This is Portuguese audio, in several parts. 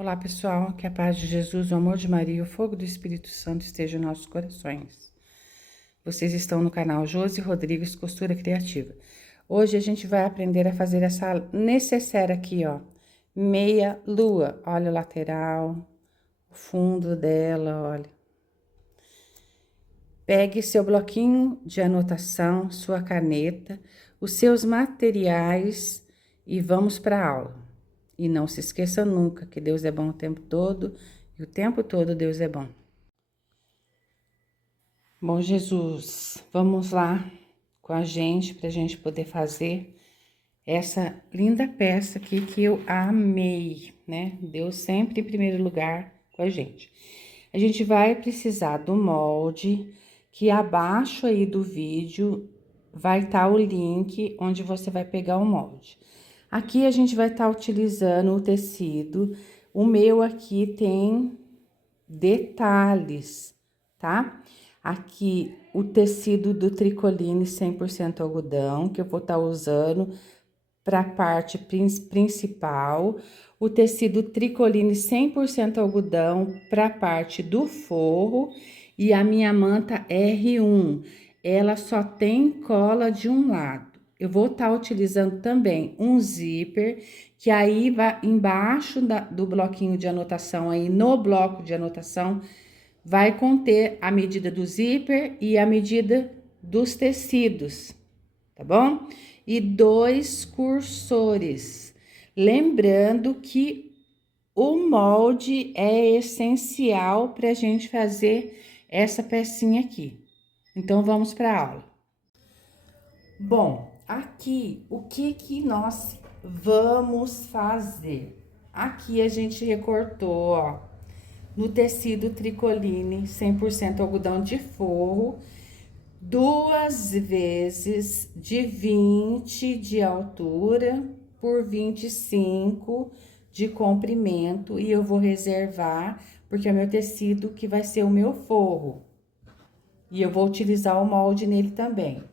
Olá, pessoal, que a paz de Jesus, o amor de Maria e o fogo do Espírito Santo estejam em nossos corações. Vocês estão no canal Josi Rodrigues Costura Criativa. Hoje a gente vai aprender a fazer essa necessaire aqui, ó, meia lua. Olha o lateral, o fundo dela, olha. Pegue seu bloquinho de anotação, sua caneta, os seus materiais e vamos para a aula. E não se esqueça nunca que Deus é bom o tempo todo e o tempo todo Deus é bom. Bom, Jesus, vamos lá com a gente para a gente poder fazer essa linda peça aqui que eu amei, né? Deus sempre em primeiro lugar com a gente. A gente vai precisar do molde, que abaixo aí do vídeo vai estar o link onde você vai pegar o molde. Aqui a gente vai estar utilizando o tecido. O meu aqui tem detalhes, tá? Aqui o tecido do tricoline 100% algodão, que eu vou estar usando para a parte principal. O tecido tricoline 100% algodão para a parte do forro. E a minha manta R1, ela só tem cola de um lado. Eu vou estar utilizando também um zíper, que aí vai embaixo do bloquinho de anotação, aí no bloco de anotação, vai conter a medida do zíper e a medida dos tecidos, tá bom? E 2 cursores. Lembrando que o molde é essencial para a gente fazer essa pecinha aqui. Então, vamos para a aula. Bom, aqui, o que nós vamos fazer? Aqui a gente recortou, ó, no tecido tricoline 100% algodão de forro, 2 vezes de 20 de altura por 25 de comprimento, e eu vou reservar, porque é o meu tecido que vai ser o meu forro. E eu vou utilizar o molde nele também.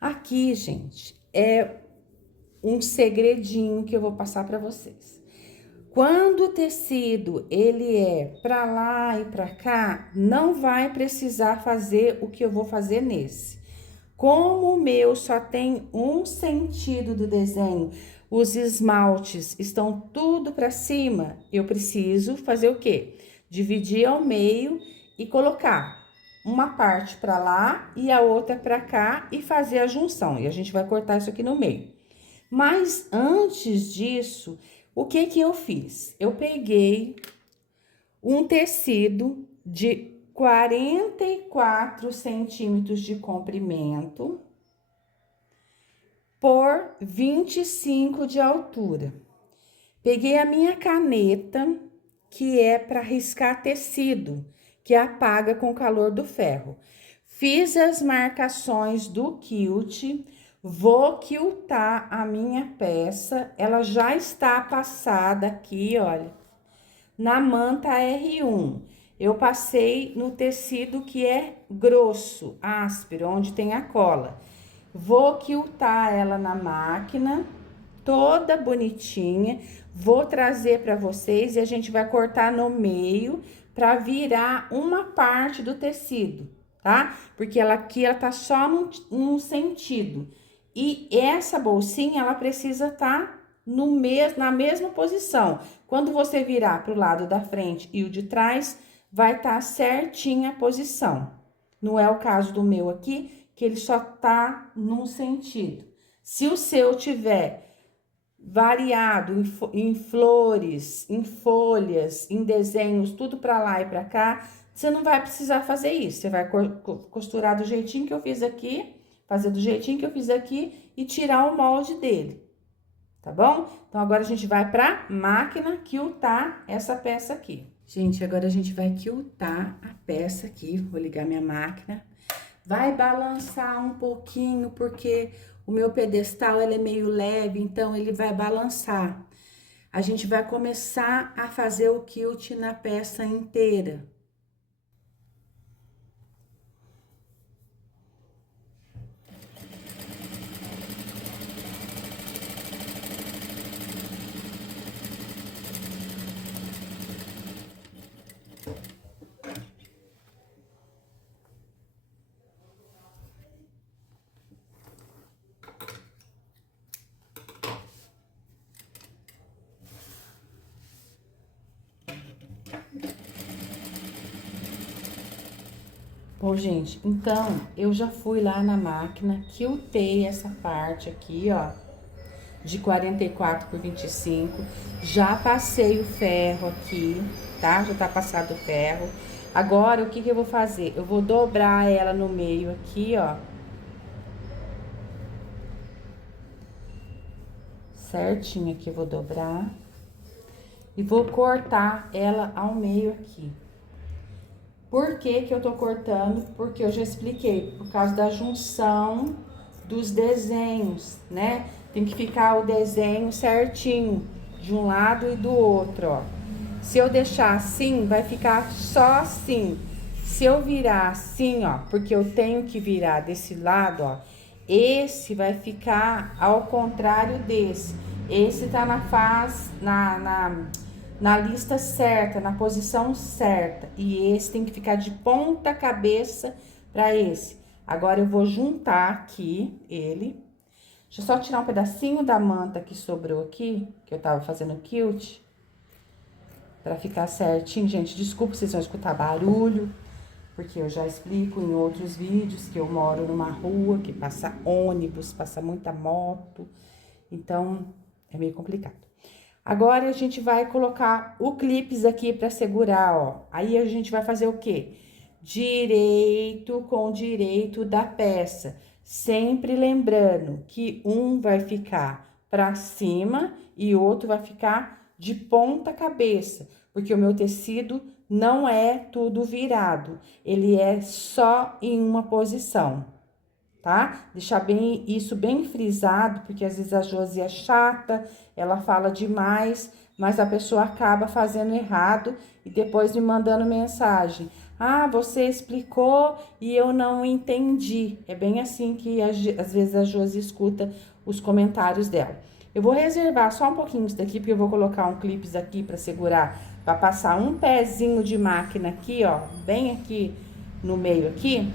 Aqui, gente, é um segredinho que eu vou passar para vocês. Quando o tecido, ele é para lá e para cá, não vai precisar fazer o que eu vou fazer nesse. Como o meu só tem um sentido do desenho, os esmaltes estão tudo para cima, eu preciso fazer o quê? Dividir ao meio e colocar uma parte para lá e a outra para cá e fazer a junção. E a gente vai cortar isso aqui no meio. Mas antes disso, o que eu fiz? Eu peguei um tecido de 44 centímetros de comprimento por 25 de altura. Peguei a minha caneta, que é para riscar tecido, que apaga com o calor do ferro. Fiz as marcações do quilt, vou quiltar a minha peça, ela já está passada aqui, olha, na manta R1. Eu passei no tecido que é grosso, áspero, onde tem a cola. Vou quiltar ela na máquina, toda bonitinha. Vou trazer para vocês e a gente vai cortar no meio para virar uma parte do tecido, tá? Porque ela aqui, ela tá só num sentido. E essa bolsinha, ela precisa tá na mesma posição. Quando você virar pro lado da frente e o de trás, vai estar certinha a posição. Não é o caso do meu aqui, que ele só tá num sentido. Se o seu tiver variado em flores, em folhas, em desenhos, tudo para lá e para cá, você não vai precisar fazer isso. Você vai costurar do jeitinho que eu fiz aqui, fazer do jeitinho que eu fiz aqui e tirar o molde dele, tá bom? Então, agora a gente vai pra máquina quiltar essa peça aqui. Gente, agora a gente vai quiltar a peça aqui. Vou ligar minha máquina. Vai balançar um pouquinho, porque o meu pedestal, ele é meio leve, então ele vai balançar. A gente vai começar a fazer o quilt na peça inteira. Bom, gente, então, eu já fui lá na máquina, quiltei essa parte aqui, ó, de 44 por 25. Já passei o ferro aqui, tá? Já tá passado o ferro. Agora, o que que eu vou fazer? Eu vou dobrar ela no meio aqui, ó. Certinho aqui, eu vou dobrar. E vou cortar ela ao meio aqui. Por que que eu tô cortando? Porque eu já expliquei, por causa da junção dos desenhos, né? Tem que ficar o desenho certinho, de um lado e do outro, ó. Se eu deixar assim, vai ficar só assim. Se eu virar assim, ó, porque eu tenho que virar desse lado, ó, esse vai ficar ao contrário desse. Esse tá na fase, na lista certa, na posição certa. E esse tem que ficar de ponta cabeça para esse. Agora eu vou juntar aqui ele. Deixa eu só tirar um pedacinho da manta que sobrou aqui, que eu tava fazendo quilt. Pra ficar certinho, gente. Desculpa, vocês vão escutar barulho, porque eu já explico em outros vídeos que eu moro numa rua que passa ônibus, passa muita moto. Então, é meio complicado. Agora, a gente vai colocar o clips aqui pra segurar, ó. Aí, a gente vai fazer o quê? Direito com direito da peça. Sempre lembrando que um vai ficar pra cima e outro vai ficar de ponta cabeça. Porque o meu tecido não é tudo virado. Ele é só em uma posição, tá? Deixar bem isso bem frisado, porque às vezes a Josi é chata, ela fala demais, mas a pessoa acaba fazendo errado e depois me mandando mensagem. Ah, você explicou e eu não entendi. É bem assim que às vezes a Josi escuta os comentários dela. Eu vou reservar só um pouquinho isso daqui, porque eu vou colocar um clips aqui para segurar, para passar um pezinho de máquina aqui, ó, bem aqui no meio aqui.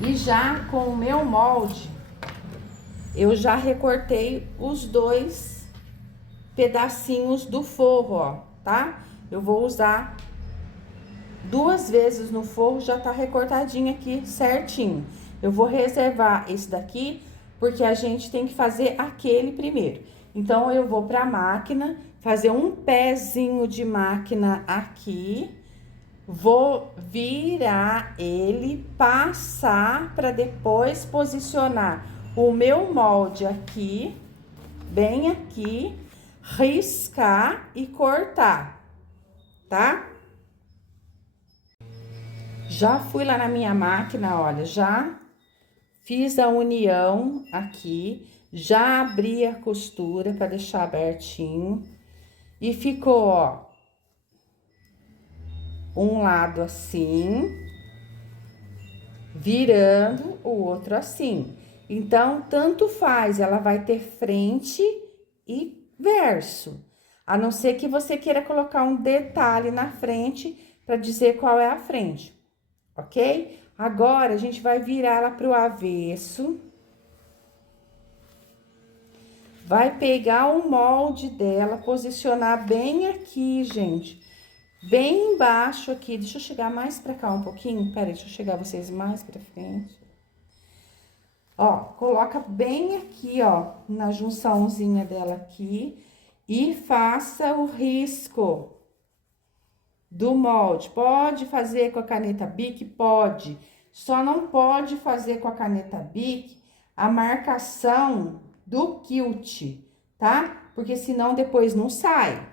E já com o meu molde, eu já recortei os dois pedacinhos do forro, ó, tá? Eu vou usar 2 vezes no forro, já tá recortadinho aqui certinho. Eu vou reservar esse daqui, porque a gente tem que fazer aquele primeiro. Então, eu vou pra máquina, fazer um pezinho de máquina aqui. Vou virar ele, passar para depois posicionar o meu molde aqui, bem aqui, riscar e cortar, tá? Já fui lá na minha máquina, olha, já fiz a união aqui, já abri a costura para deixar abertinho e ficou, ó, um lado assim, virando o outro assim. Então, tanto faz, ela vai ter frente e verso. A não ser que você queira colocar um detalhe na frente para dizer qual é a frente, ok? Agora, a gente vai virar ela pro avesso. Vai pegar o molde dela, posicionar bem aqui, gente. Bem embaixo aqui. Deixa eu chegar mais pra cá um pouquinho. Pera aí, deixa eu chegar vocês mais pra frente. Ó, coloca bem aqui, ó, na junçãozinha dela aqui. E faça o risco do molde. Pode fazer com a caneta Bic? Pode. Só não pode fazer com a caneta Bic a marcação do quilt, tá? Porque senão depois não sai.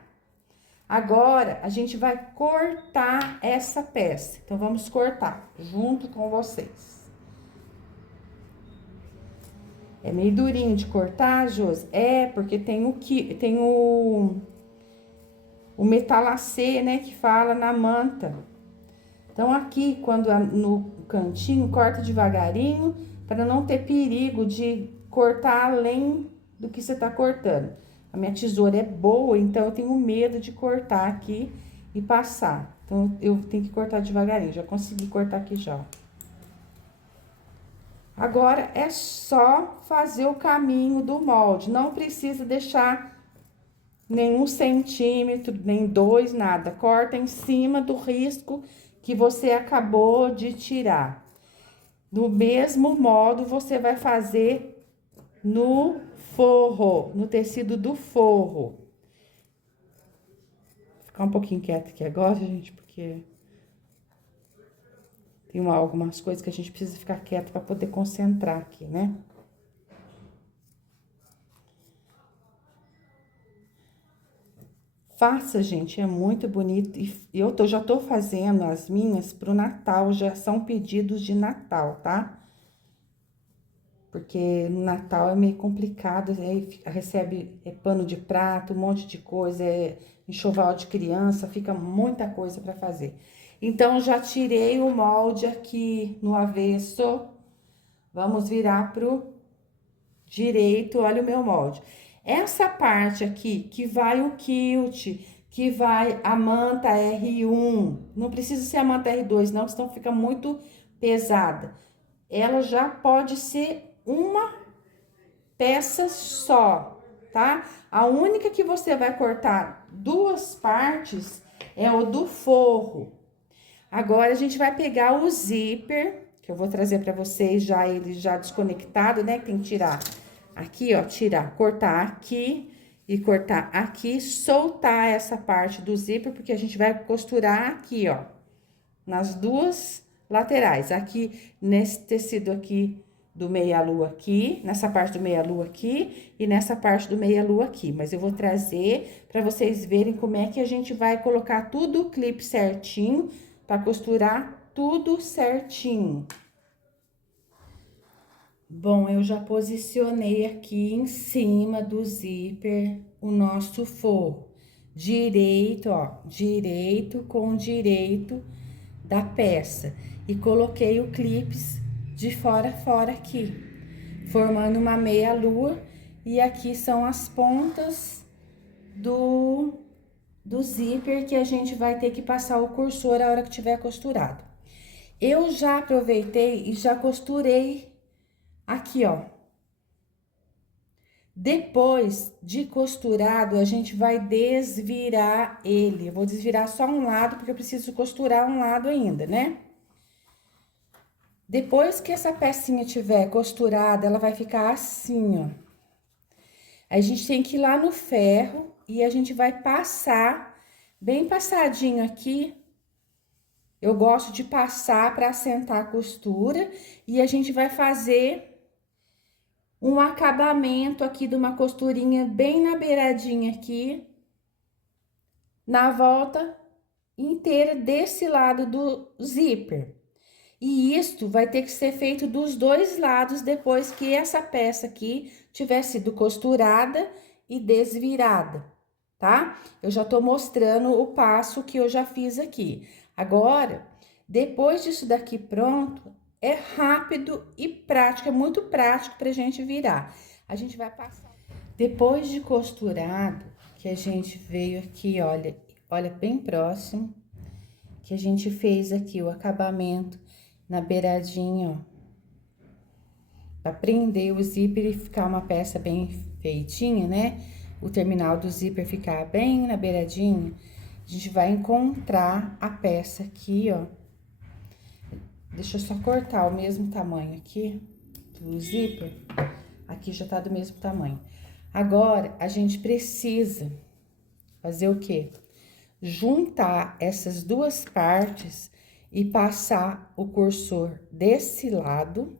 Agora, a gente vai cortar essa peça. Então, vamos cortar junto com vocês. É meio durinho de cortar, Josi? É, porque tem o metalacê, né, que fala na manta. Então, aqui, quando no cantinho, corta devagarinho, para não ter perigo de cortar além do que você tá cortando. A minha tesoura é boa, então eu tenho medo de cortar aqui e passar. Então, eu tenho que cortar devagarinho. Já consegui cortar aqui já. Agora, é só fazer o caminho do molde. Não precisa deixar nem 1 centímetro, nem 2, nada. Corta em cima do risco que você acabou de tirar. Do mesmo modo, você vai fazer no forro, no tecido do forro. Vou ficar um pouquinho quieta aqui agora, gente, porque tem algumas coisas que a gente precisa ficar quieto para poder concentrar aqui, né? Faça, gente, é muito bonito. E já tô fazendo as minhas pro Natal, já são pedidos de Natal, tá? Porque no Natal é meio complicado, aí recebe pano de prato, um monte de coisa, enxoval de criança, fica muita coisa para fazer. Então, já tirei o molde aqui no avesso, vamos virar pro direito, olha o meu molde. Essa parte aqui, que vai o quilt, que vai a manta R1, não precisa ser a manta R2 não, senão fica muito pesada. Ela já pode ser uma peça só, tá? A única que você vai cortar duas partes é o do forro. Agora, a gente vai pegar o zíper, que eu vou trazer pra vocês já ele já desconectado, né? Que tem que tirar aqui, ó, tirar, cortar aqui e cortar aqui, soltar essa parte do zíper, porque a gente vai costurar aqui, ó, nas duas laterais. Aqui, nesse tecido aqui do meia-lua aqui, nessa parte do meia-lua aqui e nessa parte do meia-lua aqui. Mas eu vou trazer para vocês verem como é que a gente vai colocar tudo o clipe certinho, para costurar tudo certinho. Bom, eu já posicionei aqui em cima do zíper o nosso forro. Direito, ó, direito com direito da peça. E coloquei o clips de fora a fora aqui, formando uma meia lua. E aqui são as pontas do zíper que a gente vai ter que passar o cursor a hora que tiver costurado. Eu já aproveitei e já costurei aqui, ó. Depois de costurado, a gente vai desvirar ele. Eu vou desvirar só um lado, porque eu preciso costurar um lado ainda, né? Depois que essa pecinha tiver costurada, ela vai ficar assim, ó. A gente tem que ir lá no ferro e a gente vai passar bem passadinho aqui. Eu gosto de passar para assentar a costura e a gente vai fazer um acabamento aqui de uma costurinha bem na beiradinha aqui, na volta inteira desse lado do zíper. E isto vai ter que ser feito dos dois lados depois que essa peça aqui tiver sido costurada e desvirada, tá? Eu já tô mostrando o passo que eu já fiz aqui. Agora, depois disso daqui pronto, é rápido e prático, é muito prático pra gente virar. A gente vai passar. Depois de costurado, que a gente veio aqui, olha bem próximo, que a gente fez aqui o acabamento na beiradinha, ó, pra prender o zíper e ficar uma peça bem feitinha, né? O terminal do zíper ficar bem na beiradinha, a gente vai encontrar a peça aqui, ó. Deixa eu só cortar o mesmo tamanho aqui do zíper. Aqui já tá do mesmo tamanho. Agora, a gente precisa fazer o quê? Juntar essas duas partes e passar o cursor desse lado.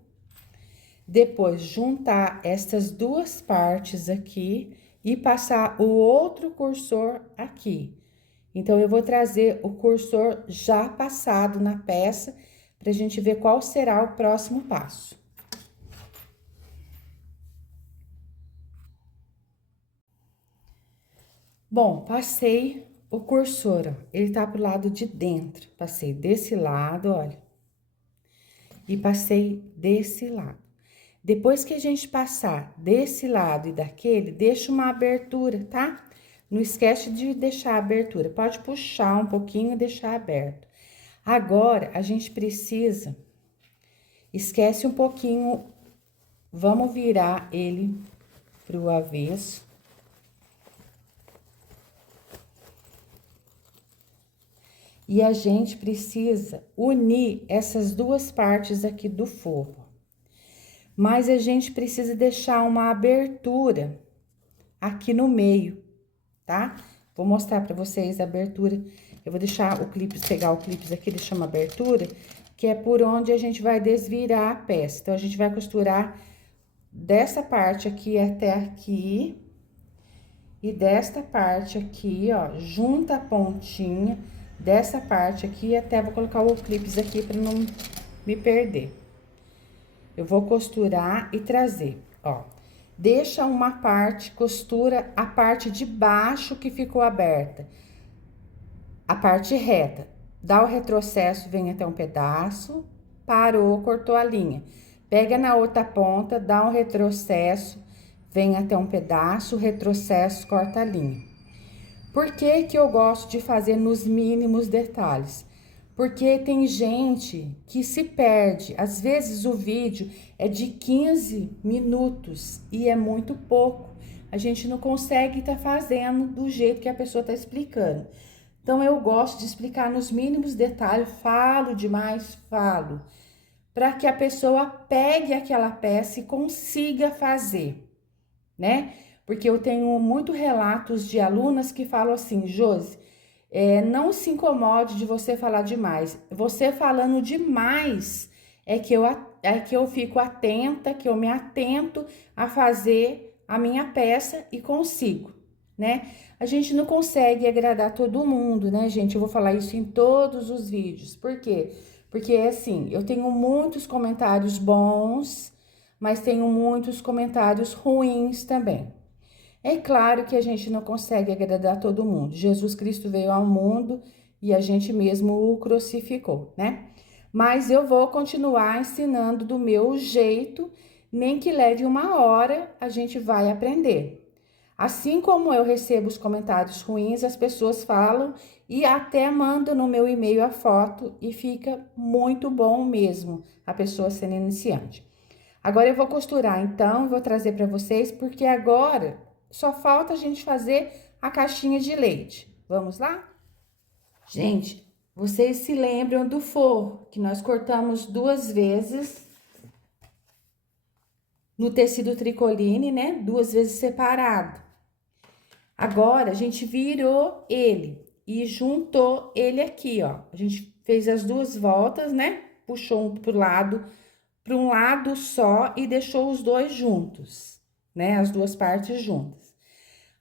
Depois, juntar essas duas partes aqui e passar o outro cursor aqui. Então, eu vou trazer o cursor já passado na peça pra gente ver qual será o próximo passo. Bom, passei o cursor, ó, ele tá pro lado de dentro. Passei desse lado, olha. E passei desse lado. Depois que a gente passar desse lado e daquele, deixa uma abertura, tá? Não esquece de deixar a abertura. Pode puxar um pouquinho e deixar aberto. Agora, a gente precisa... Esquece um pouquinho, vamos virar ele pro avesso. E a gente precisa unir essas duas partes aqui do forro. Mas a gente precisa deixar uma abertura aqui no meio, tá? Vou mostrar pra vocês a abertura. Eu vou deixar o clipe, pegar o clipe aqui, deixar uma abertura, que é por onde a gente vai desvirar a peça. Então, a gente vai costurar dessa parte aqui até aqui. E desta parte aqui, ó, junta a pontinha dessa parte aqui, até vou colocar o clipe aqui pra não me perder. Eu vou costurar e trazer, ó. Deixa uma parte, costura a parte de baixo que ficou aberta. A parte reta. Dá o retrocesso, vem até um pedaço, parou, cortou a linha. Pega na outra ponta, dá um retrocesso, vem até um pedaço, retrocesso, corta a linha. Por que que eu gosto de fazer nos mínimos detalhes? Porque tem gente que se perde. Às vezes o vídeo é de 15 minutos e é muito pouco. A gente não consegue estar fazendo do jeito que a pessoa está explicando. Então, eu gosto de explicar nos mínimos detalhes, falo demais, falo, para que a pessoa pegue aquela peça e consiga fazer, né? Porque eu tenho muitos relatos de alunas que falam assim, Josi, não se incomode de você falar demais. Você falando demais é que eu fico atenta, que eu me atento a fazer a minha peça e consigo, né? A gente não consegue agradar todo mundo, né, gente? Eu vou falar isso em todos os vídeos. Por quê? Porque, assim, eu tenho muitos comentários bons, mas tenho muitos comentários ruins também. É claro que a gente não consegue agradar todo mundo. Jesus Cristo veio ao mundo e a gente mesmo o crucificou, né? Mas eu vou continuar ensinando do meu jeito, nem que leve uma hora, a gente vai aprender. Assim como eu recebo os comentários ruins, as pessoas falam e até mandam no meu e-mail a foto e fica muito bom mesmo a pessoa sendo iniciante. Agora eu vou costurar, então, vou trazer para vocês, porque agora só falta a gente fazer a caixinha de leite. Vamos lá? Gente, vocês se lembram do forro que nós cortamos 2 vezes no tecido tricoline, né? 2 vezes separado. Agora, a gente virou ele e juntou ele aqui, ó. A gente fez as 2 voltas, né? Puxou um pro lado, para um lado só e deixou os dois juntos, né? As 2 partes juntas.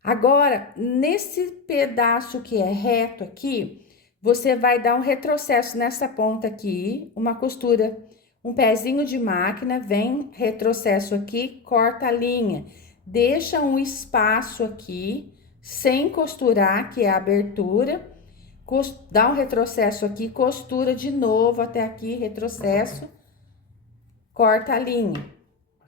Agora, nesse pedaço que é reto aqui, você vai dar um retrocesso nessa ponta aqui, uma costura, um pezinho de máquina, vem retrocesso aqui, corta a linha. Deixa um espaço aqui, sem costurar, que é a abertura. Dá um retrocesso aqui, costura de novo até aqui, retrocesso, corta a linha,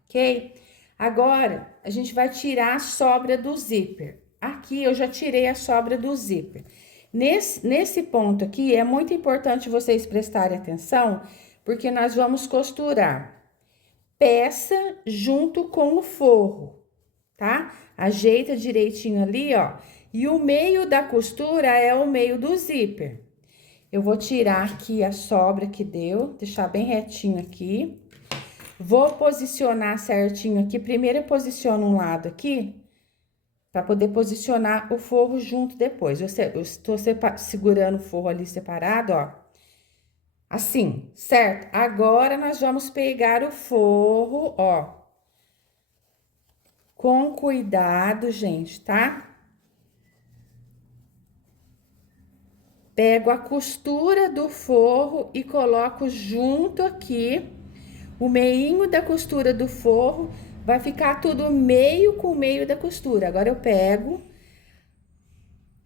ok? Agora, a gente vai tirar a sobra do zíper. Aqui, eu já tirei a sobra do zíper. Nesse ponto aqui, é muito importante vocês prestarem atenção, porque nós vamos costurar peça junto com o forro, tá? Ajeita direitinho ali, ó. E o meio da costura é o meio do zíper. Eu vou tirar aqui a sobra que deu, deixar bem retinho aqui. Vou posicionar certinho aqui. Primeiro eu posiciono um lado aqui, para poder posicionar o forro junto depois. Eu estou segurando o forro ali separado, ó. Assim, certo? Agora, nós vamos pegar o forro, ó. Com cuidado, gente, tá? Pego a costura do forro e coloco junto aqui. O meinho da costura do forro vai ficar tudo meio com meio da costura. Agora eu pego,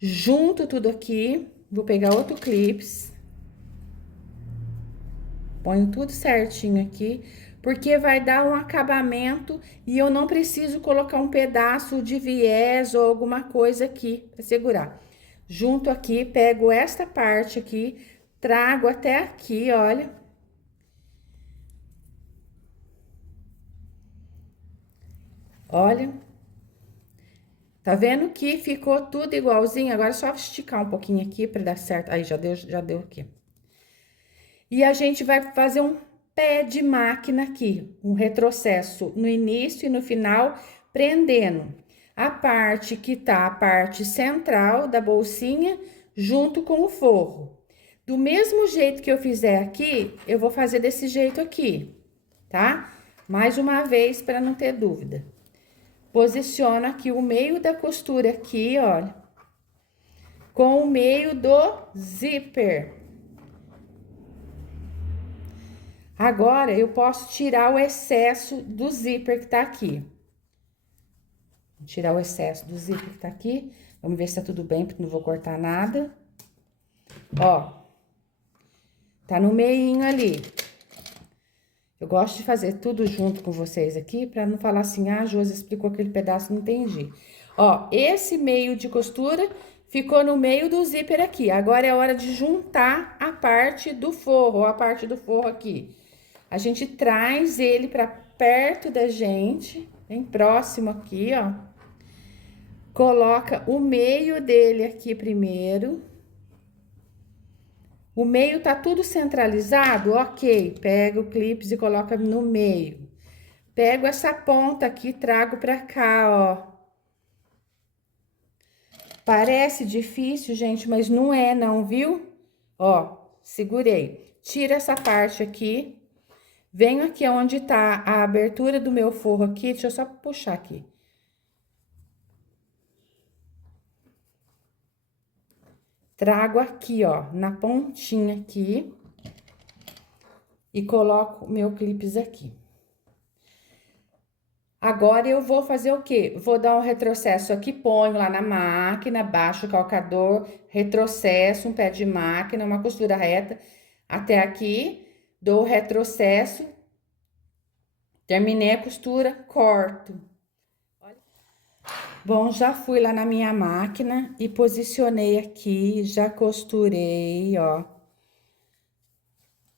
junto tudo aqui, vou pegar outro clips, ponho tudo certinho aqui, porque vai dar um acabamento e eu não preciso colocar um pedaço de viés ou alguma coisa aqui para segurar. Junto aqui, pego esta parte aqui, trago até aqui, olha. Olha. Tá vendo que ficou tudo igualzinho? Agora é só esticar um pouquinho aqui pra dar certo. Aí, já deu aqui. E a gente vai fazer um pé de máquina aqui, um retrocesso no início e no final, prendendo a parte que tá a parte central da bolsinha junto com o forro. Do mesmo jeito que eu fizer aqui, eu vou fazer desse jeito aqui, tá? Mais uma vez, para não ter dúvida. Posiciono aqui o meio da costura aqui, olha, com o meio do zíper. Agora, eu posso tirar o excesso do zíper que tá aqui. Vou tirar o excesso do zíper que tá aqui. Vamos ver se tá tudo bem, porque não vou cortar nada. Ó, tá no meinho ali. Eu gosto de fazer tudo junto com vocês aqui, pra não falar assim, ah, a Josi explicou aquele pedaço, não entendi. Ó, esse meio de costura ficou no meio do zíper aqui. Agora é hora de juntar a parte do forro, a parte do forro aqui. A gente traz ele pra perto da gente, bem próximo aqui, ó. Coloca o meio dele aqui primeiro. O meio tá tudo centralizado? Ok. Pega o clips e coloca no meio. Pego essa ponta aqui e trago pra cá, ó. Parece difícil, gente, mas não é não, viu? Ó, segurei. Tira essa parte aqui. Venho aqui onde tá a abertura do meu forro aqui. Deixa eu só puxar aqui. Trago aqui, ó, na pontinha aqui. E coloco o meu clips aqui. Agora, eu vou fazer o quê? Vou dar um retrocesso aqui, ponho lá na máquina, baixo o calcador, retrocesso, um pé de máquina, uma costura reta até aqui, dou o retrocesso, terminei a costura, corto. Bom, já fui lá na minha máquina e posicionei aqui, já costurei, ó,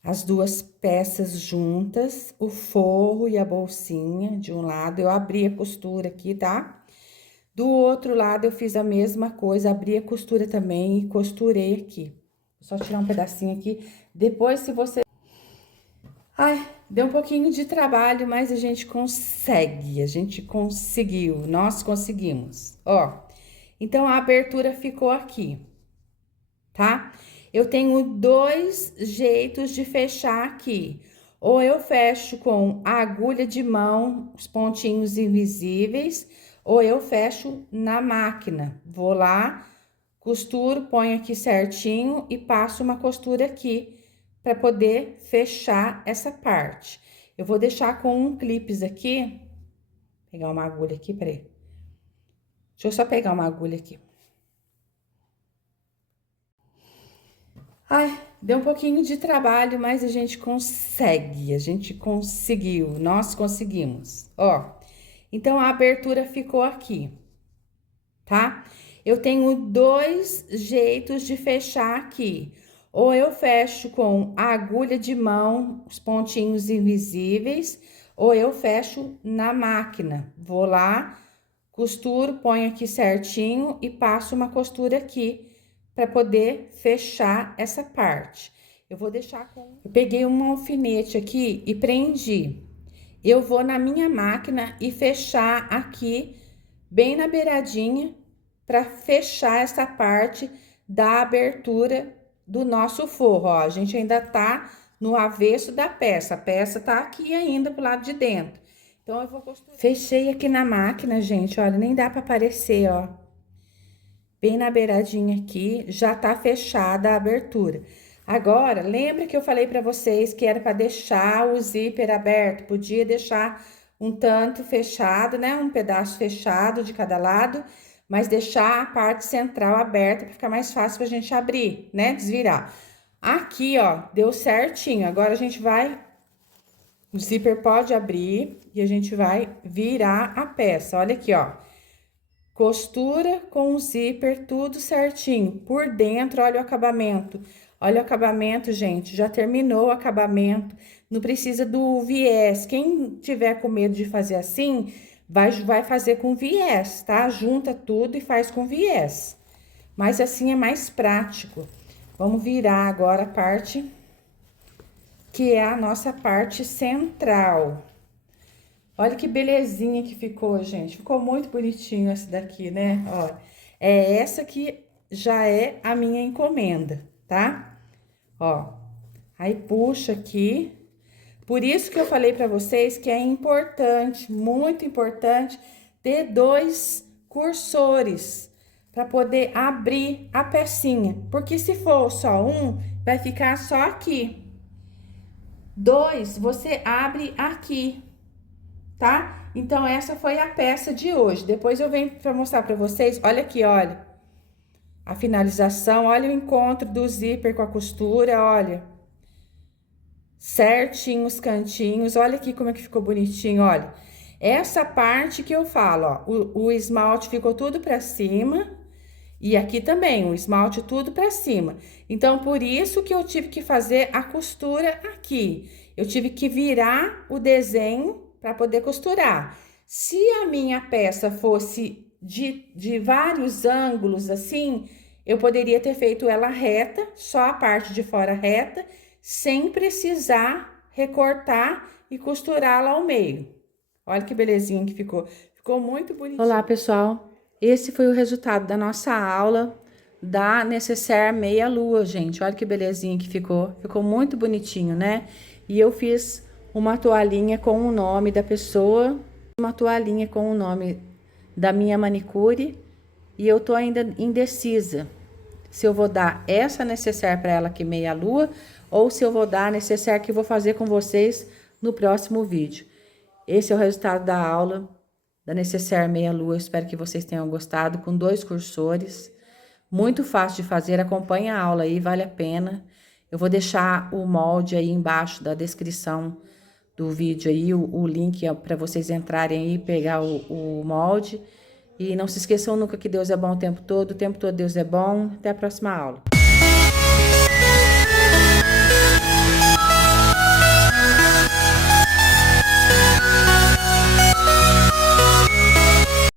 as duas peças juntas, o forro e a bolsinha de um lado, eu abri a costura aqui, tá? Do outro lado, eu fiz a mesma coisa, abri a costura também e costurei aqui. Vou só tirar um pedacinho aqui. Depois, se você... Ai, deu um pouquinho de trabalho, mas a gente consegue, a gente conseguiu, nós conseguimos. Ó, então, a abertura ficou aqui, tá? Eu tenho dois jeitos de fechar aqui. Ou eu fecho com a agulha de mão, os pontinhos invisíveis, ou eu fecho na máquina. Vou lá, costuro, ponho aqui certinho e passo uma costura aqui para poder fechar essa parte. Eu vou deixar com um clips aqui, pegar uma agulha aqui, peraí. Deixa eu só pegar uma agulha aqui. Ai, deu um pouquinho de trabalho, mas a gente consegue, a gente conseguiu, nós conseguimos. Ó, então a abertura ficou aqui, tá? Eu tenho dois jeitos de fechar aqui. Ou eu fecho com a agulha de mão, os pontinhos invisíveis, ou eu fecho na máquina. Vou lá, costuro, ponho aqui certinho e passo uma costura aqui para poder fechar essa parte. Eu vou deixar com... Eu peguei um alfinete aqui e prendi. Eu vou na minha máquina e fechar aqui, bem na beiradinha, para fechar essa parte da abertura do nosso forro, ó. A gente ainda tá no avesso da peça, a peça tá aqui ainda pro lado de dentro. Então, eu vou costurar. Fechei aqui na máquina, gente, olha, nem dá para aparecer, ó. Bem na beiradinha aqui, já tá fechada a abertura. Agora, lembra que eu falei para vocês que era para deixar o zíper aberto? Podia deixar um tanto fechado, né? Um pedaço fechado de cada lado, mas deixar a parte central aberta para ficar mais fácil pra gente abrir, né? Desvirar. Aqui, ó, deu certinho. Agora, a gente vai... O zíper pode abrir e a gente vai virar a peça. Olha aqui, ó. Costura com o zíper, tudo certinho. Por dentro, olha o acabamento. Olha o acabamento, gente. Já terminou o acabamento. Não precisa do viés. Quem tiver com medo de fazer assim, vai fazer com viés, tá? Junta tudo e faz com viés. Mas assim é mais prático. Vamos virar agora a parte que é a nossa parte central. Olha que belezinha que ficou, gente. Ficou muito bonitinho essa daqui, né? Ó, é essa que já é a minha encomenda, tá? Ó, aí puxa aqui. Por isso que eu falei pra vocês que é importante, muito importante, ter 2 cursores para poder abrir a pecinha. Porque se for só um, vai ficar só aqui. 2, você abre aqui, tá? Então, essa foi a peça de hoje. Depois eu venho para mostrar para vocês. Olha aqui, olha. A finalização, olha o encontro do zíper com a costura, olha. Certinho os cantinhos, olha aqui como é que ficou bonitinho, olha. Essa parte que eu falo, ó, o esmalte ficou tudo pra cima e aqui também, o esmalte tudo pra cima. Então, por isso que eu tive que fazer a costura aqui. Eu tive que virar o desenho para poder costurar. Se a minha peça fosse de vários ângulos assim, eu poderia ter feito ela reta, só a parte de fora reta, sem precisar recortar e costurá-la ao meio. Olha que belezinha que ficou. Ficou muito bonitinho. Olá, pessoal. Esse foi o resultado da nossa aula da necessaire meia lua, gente. Olha que belezinha que ficou. Ficou muito bonitinho, né? E eu fiz uma toalhinha com o nome da pessoa, uma toalhinha com o nome da minha manicure. E eu tô ainda indecisa se eu vou dar essa necessaire para ela aqui meia lua ou se eu vou dar a necessaire que eu vou fazer com vocês no próximo vídeo. Esse é o resultado da aula da necessaire meia lua. Eu espero que vocês tenham gostado, com 2 cursores. Muito fácil de fazer, acompanhe a aula aí, vale a pena. Eu vou deixar o molde aí embaixo da descrição do vídeo aí, o link para vocês entrarem aí e pegar o molde. E não se esqueçam nunca que Deus é bom o tempo todo Deus é bom. Até a próxima aula.